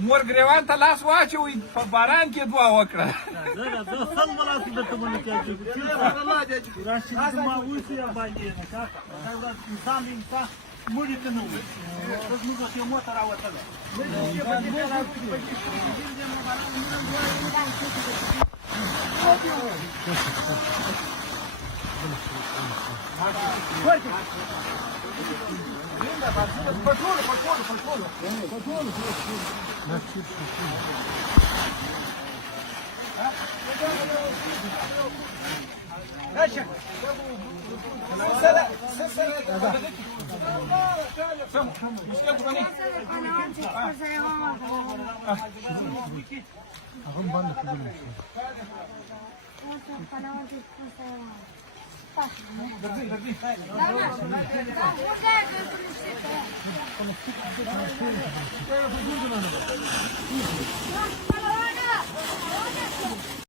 مور ګریوان ته لاس واچوئ په باران کې دعا وکړه مړي ته نه وي زموږ یو موټر راوتله Thank you.